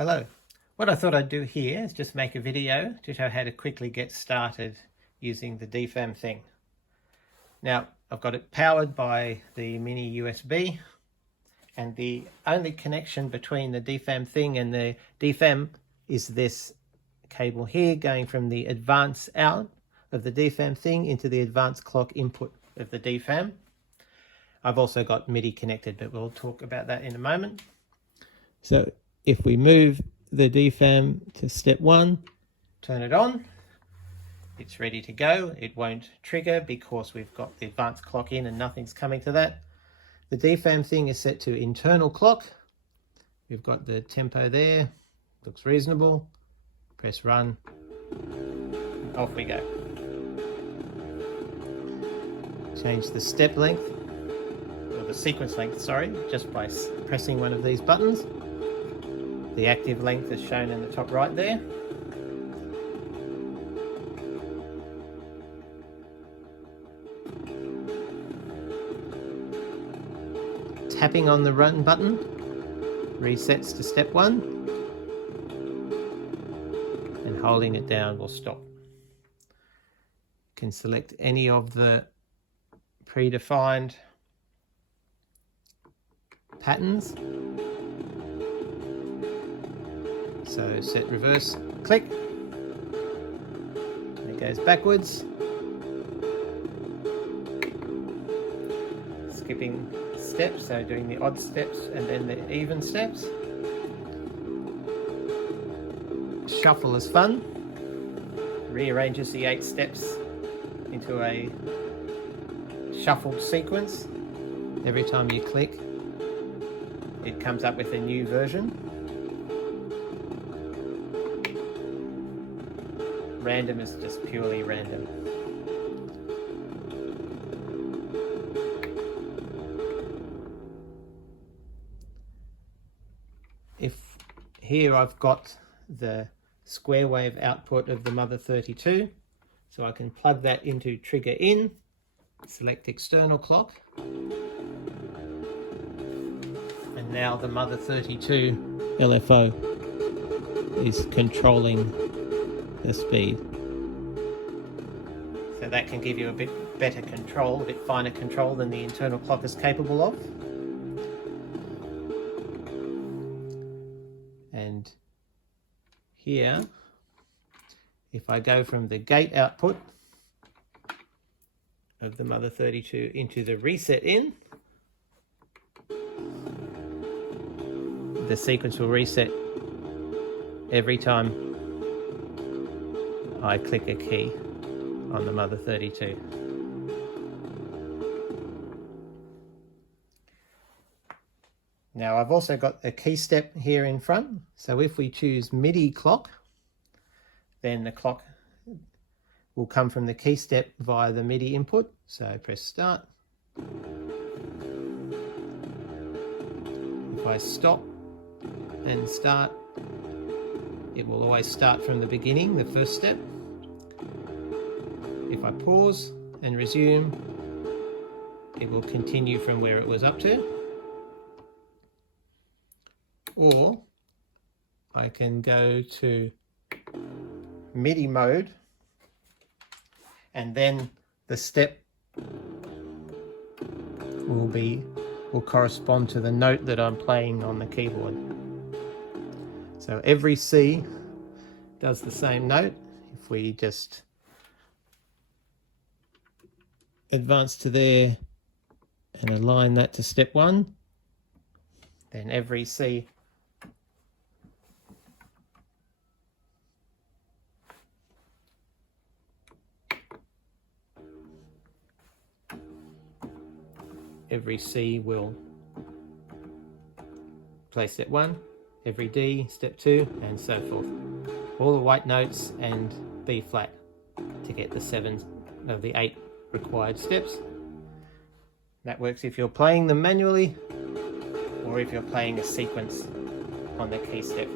Hello. What I thought I'd do here is just make a video to show how to quickly get started using the DFAM Thing. Now, I've got it powered by the mini USB, and the only connection between the DFAM Thing and the DFAM is this cable here going from the advance out of the DFAM Thing into the advanced clock input of the DFAM. I've also got MIDI connected, but we'll talk about that in a moment. So if we move the DFAM to step 1, turn it on, it's ready to go. It won't trigger because we've got the advanced clock in and nothing's coming to that. The DFAM Thing is set to internal clock. We've got the tempo there, looks reasonable. Press run, off we go. Change the step length, or the sequence length, sorry, just by pressing one of these buttons. The active length is shown in the top right there. Tapping on the run button resets to step 1, and holding it down will stop. You can select any of the predefined patterns. So set reverse, click, and it goes backwards. Skipping steps, so doing the odd steps and then the even steps. Shuffle is fun. Rearranges the 8 steps into a shuffled sequence. Every time you click, it comes up with a new version. Random is just purely random. If here I've got the square wave output of the Mother 32, so I can plug that into trigger in, select external clock, and now the Mother 32 LFO is controlling the speed. So that can give you a bit better control, a bit finer control than the internal clock is capable of. And here, if I go from the gate output of the Mother 32 into the reset in, the sequence will reset every time I click a key on the Mother 32. Now I've also got a key step here in front, so if we choose MIDI clock, then the clock will come from the key step via the MIDI input. So press start. If I stop and start, it will always start from the beginning, the first step. If I pause and resume, it will continue from where it was up to. Or I can go to MIDI mode, and then the step will correspond to the note that I'm playing on the keyboard. So every C does the same note. If we just advance to there and align that to step 1, then every C will play step 1, every D, step 2, and so forth. All the white notes and B flat to get the 7 of the 8 required steps. That works if you're playing them manually or if you're playing a sequence on the key step.